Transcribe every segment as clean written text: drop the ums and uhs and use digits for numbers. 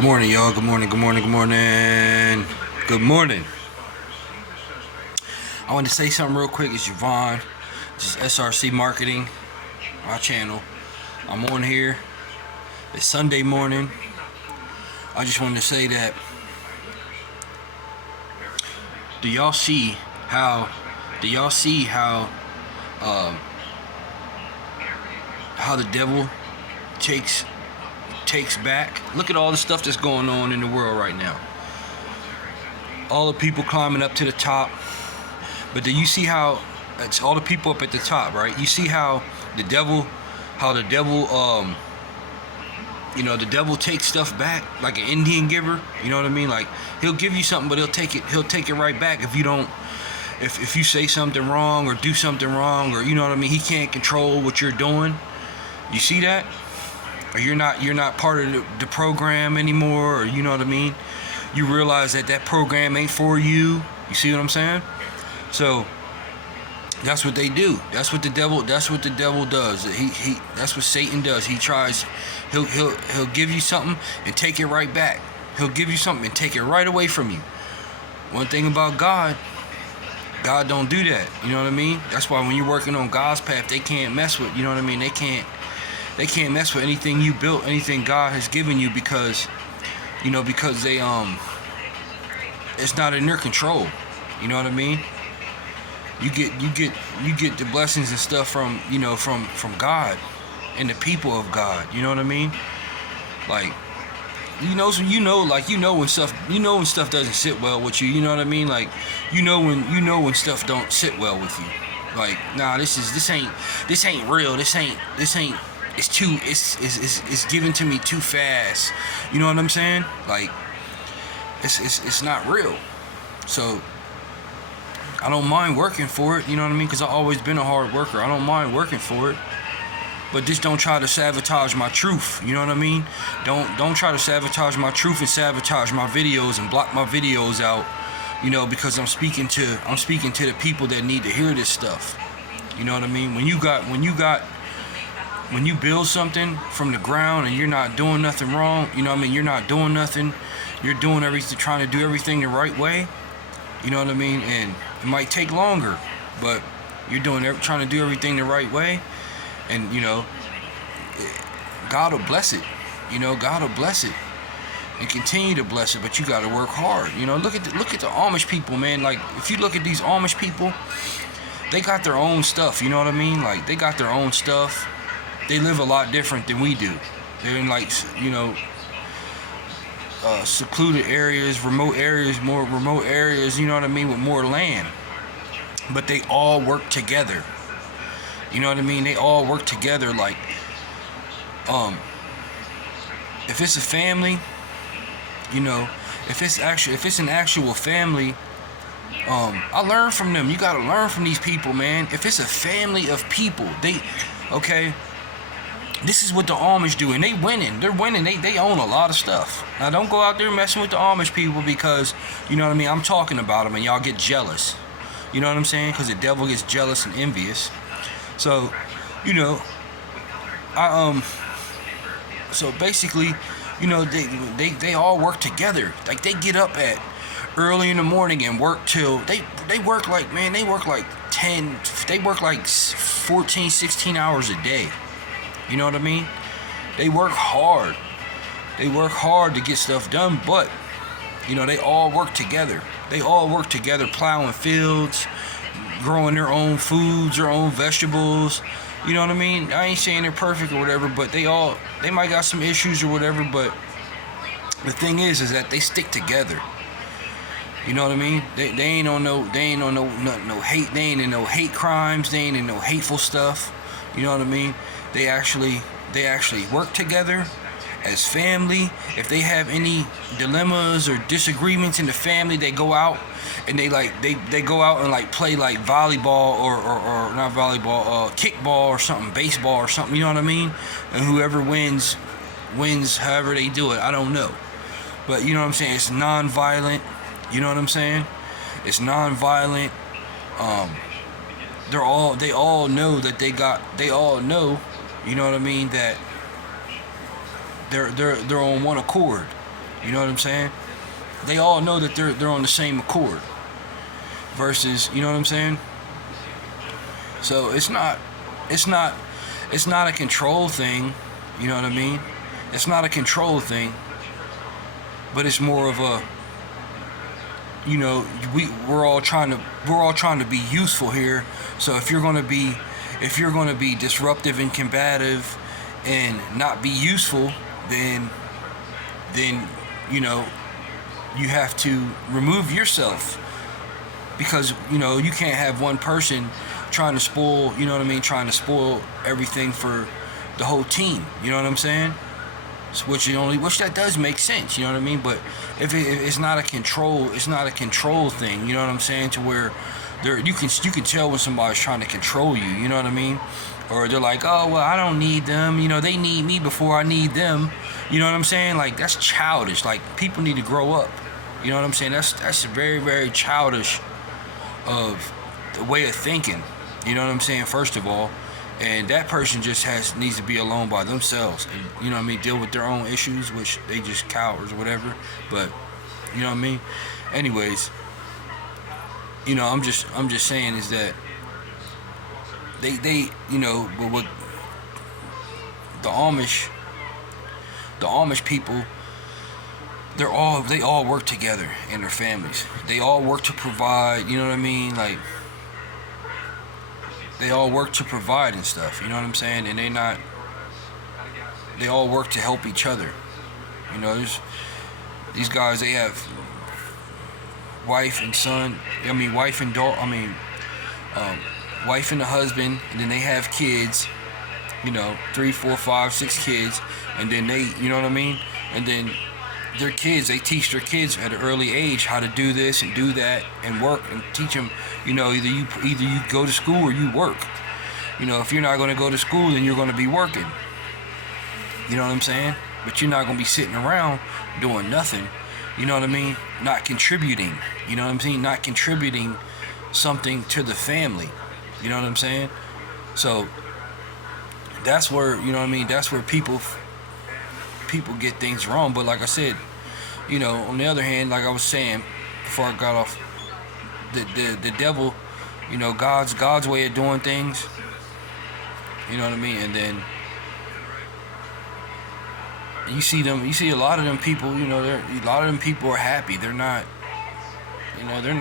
Good morning, y'all. Good morning, good morning, good morning. Good morning. I want to say something real quick. It's Javon. This is SRC Marketing, my channel. I'm on here. It's Sunday morning. I just wanted to say that, do y'all see how the devil takes back? Look at all the stuff that's going on in the world right now. All the people climbing up to the top. But do you see how it's all the people up at the top, right? You see how the devil the devil takes stuff back like an Indian giver. You know what I mean? Like, he'll give you something, but he'll take it right back if you don't, if you say something wrong or do something wrong, or you know what I mean. He can't control what you're doing. You see that? Or you're not part of the program anymore, or you know what I mean. You realize that program ain't for you. You see what I'm saying? So that's what they do. That's what the devil does. He that's what Satan does. He tries. He'll give you something and take it right back. He'll give you something and take it right away from you. One thing about God don't do that. You know what I mean? That's why when you're working on God's path, they can't mess with. You know what I mean? They can't mess with anything you built, anything God has given you, because they it's not in their control. You know what I mean? You get the blessings and stuff from God and the people of God. You know what I mean? Like, when stuff doesn't sit well with you. You know what I mean? Like, when stuff don't sit well with you. Like, nah, this ain't real. This ain't. It's given to me too fast. You know what I'm saying? Like, it's not real. So I don't mind working for it. You know what I mean? Because I've always been a hard worker. I don't mind working for it. But just don't try to sabotage my truth. You know what I mean? Don't try to sabotage my truth and sabotage my videos and block my videos out. You know, because I'm speaking to the people that need to hear this stuff. You know what I mean? When you build something from the ground and you're not doing nothing wrong, you know what I mean? You're not doing nothing. You're doing everything, trying to do everything the right way. You know what I mean? And it might take longer, but you're trying to do everything the right way. And, God will bless it. God will bless it and continue to bless it. But you got to work hard. Look at the Amish people, man. Like, if you look at these Amish people, they got their own stuff. You know what I mean? Like, they got their own stuff. They live a lot different than we do. They're in, like, secluded areas, remote areas, you know what I mean, with more land. But they all work together. You know what I mean? They all work together. Like, if it's a family, if it's an actual family, I learn from them. You gotta learn from these people, man. If it's a family of people, this is what the Amish do, and they're winning. They own a lot of stuff. Now, don't go out there messing with the Amish people, because, you know what I mean, I'm talking about them and y'all get jealous. You know what I'm saying? Because the devil gets jealous and envious. So, so basically, they all work together. Like, they get up at early in the morning and work till they work like 14, 16 hours a day. You know what I mean? They work hard. They work hard to get stuff done, but, they all work together. They all work together, plowing fields, growing their own foods, their own vegetables. You know what I mean? I ain't saying they're perfect or whatever, but they might got some issues or whatever, but the thing is that they stick together. You know what I mean? They ain't on no hate. They ain't in no hate crimes. They ain't in no hateful stuff. You know what I mean? They actually work together as family. If they have any dilemmas or disagreements in the family, they go out and they go out and like play like volleyball or not volleyball, kickball or something, baseball or something. You know what I mean? And whoever wins. However they do it, I don't know. But you know what I'm saying? It's non-violent. You know what I'm saying? It's non-violent. They all know that they all know, you know what I mean, that they're on one accord. You know what I'm saying? They all know that they're on the same accord. Versus, you know what I'm saying? So it's not a control thing. You know what I mean? It's not a control thing, but it's more of a, you know, we're all trying to be useful here. So if you're gonna be disruptive and combative and not be useful, then you know, you have to remove yourself, because you know you can't have one person trying to spoil, you know what I mean, trying to spoil everything for the whole team. You know what I'm saying? Which that does make sense. You know what I mean? But if it's not a control thing. You know what I'm saying? To where you can tell when somebody's trying to control you. You know what I mean? Or they're like, oh well, I don't need them. You know, they need me before I need them. You know what I'm saying? Like, that's childish. Like, people need to grow up. You know what I'm saying? That's very, very childish of the way of thinking. You know what I'm saying? First of all, and that person just needs to be alone by themselves, and you know what I mean, deal with their own issues, which they just cowards or whatever. But you know what I mean. Anyways, you know, I'm just saying is that they you know, but what the Amish people, they all work together in their families. They all work to provide, you know what I mean? Like, they all work to provide and stuff, you know what I'm saying? And they all work to help each other. You know, these guys, they have wife and the husband, and then they have kids, you know, 3, 4, 5, 6 kids, and then they, you know what I mean? And then their kids, they teach their kids at an early age how to do this and do that and work, and teach them, you know, either you go to school or you work. You know, if you're not going to go to school, then you're going to be working. You know what I'm saying? But you're not going to be sitting around doing nothing. You know what I mean? Not contributing. You know what I'm saying? Not contributing something to the family. You know what I'm saying? So that's where, you know what I mean, that's where people get things wrong. But like I said, you know, on the other hand, like I was saying before I got off, the devil, you know, God's way of doing things, you know what I mean? And then you see a lot of them people, you know, a lot of them people are happy. They're not, you know, they're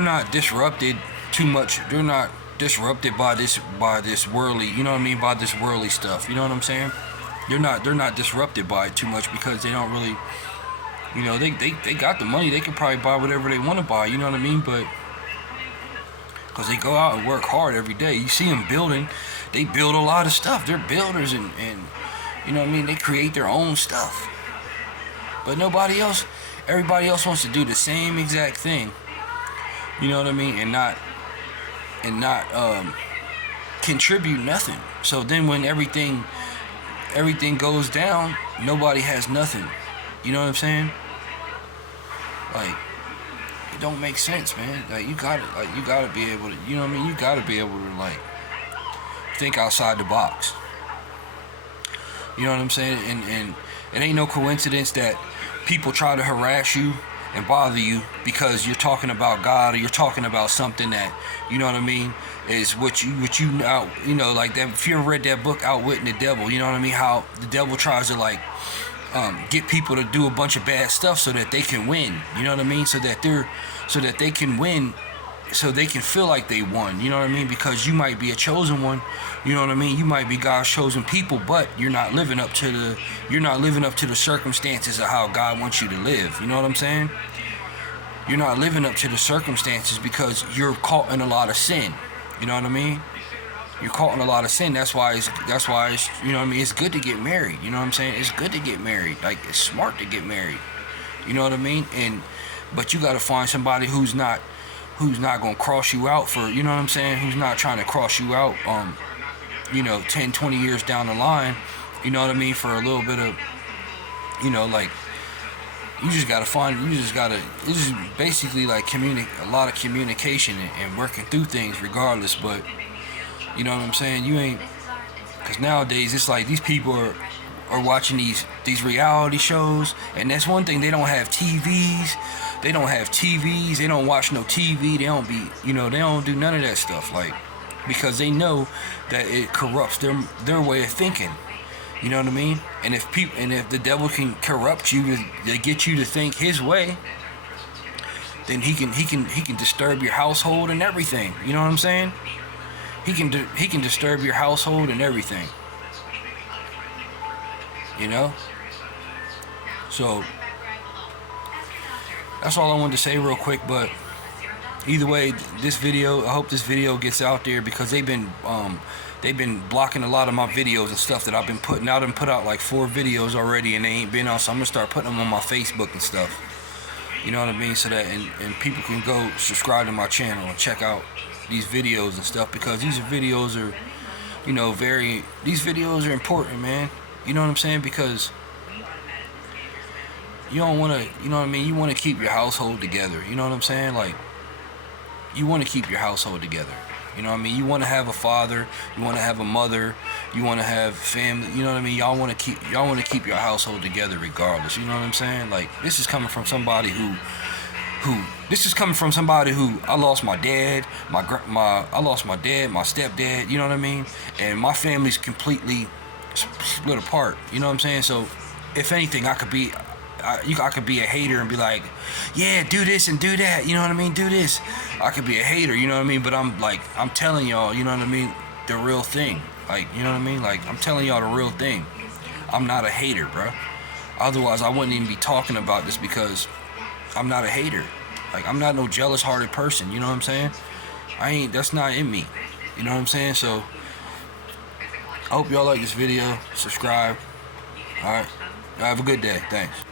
not disrupted too much. They're not disrupted by this worldly, you know what I mean, by this worldly stuff. You know what I'm saying? They're not disrupted by it too much, because they don't really, you know, they got the money. They can probably buy whatever they want to buy. You know what I mean? But because they go out and work hard every day. You see them building. They build a lot of stuff. They're builders, and you know what I mean? They create their own stuff. But everybody else wants to do the same exact thing. You know what I mean? And not contribute nothing. So then when everything goes down, nobody has nothing. You know what I'm saying? Like, it don't make sense, man. Like, you gotta be able to, you know what I mean? You gotta be able to, like, think outside the box. You know what I'm saying? And it ain't no coincidence that people try to harass you and bother you because you're talking about God, or you're talking about something that, you know what I mean, is what you out, you know, like that. If you ever read that book, Outwitting the Devil, you know what I mean? How the devil tries to, like, get people to do a bunch of bad stuff so that they can win. You know what I mean? So that they can win, so they can feel like they won. You know what I mean? Because you might be a chosen one. You know what I mean? You might be God's chosen people, but you're not living up to the circumstances of how God wants you to live. You know what I'm saying? You're not living up to the circumstances because you're caught in a lot of sin. You know what I mean? You're caught in a lot of sin. That's why it's, you know what I mean? It's good to get married. You know what I'm saying? It's good to get married. Like, it's smart to get married. You know what I mean? But you got to find somebody who's not going to cross you out for, you know what I'm saying? Who's not trying to cross you out, you know, 10, 20 years down the line. You know what I mean? For a little bit of, you know, like, this is basically like a lot of communication and working through things regardless. But, you know what I'm saying? You ain't, because nowadays it's like these people are or watching these reality shows. And that's one thing, they don't have TVs. They don't have TVs. They don't watch no TV. They don't be, they don't do none of that stuff, like, because they know that it corrupts their way of thinking. You know what I mean? And if the devil can corrupt you to get you to think his way, then he can disturb your household and everything. You know what I'm saying? He can disturb your household and everything. You know? So that's all I wanted to say real quick. But either way, I hope this video gets out there, because they've been blocking a lot of my videos and stuff that I've been putting out, and put out like 4 videos already, and they ain't been out. So I'm gonna start putting them on my Facebook and stuff. You know what I mean? So that and people can go subscribe to my channel and check out these videos and stuff, because these videos are, these videos are important, man. You know what I'm saying? Because you don't want to, you know what I mean? You want to keep your household together. You know what I'm saying? Like, you want to keep your household together. You know what I mean? You want to have a father, you want to have a mother, you want to have family. You know what I mean? Y'all want to keep your household together regardless. You know what I'm saying? Like, this is coming from somebody who I lost my dad, I lost my dad, my stepdad. You know what I mean? And my family's completely split apart. You know what I'm saying? So, if anything, I could be a hater and be like, yeah, do this and do that, you know what I mean? Do this. I could be a hater, you know what I mean? But I'm telling y'all, you know what I mean? The real thing. Like, you know what I mean? Like, I'm telling y'all the real thing. I'm not a hater, bro. Otherwise, I wouldn't even be talking about this, because I'm not a hater. Like, I'm not no jealous-hearted person, you know what I'm saying? That's not in me. You know what I'm saying? So, I hope y'all like this video. Subscribe. Alright. Have a good day. Thanks.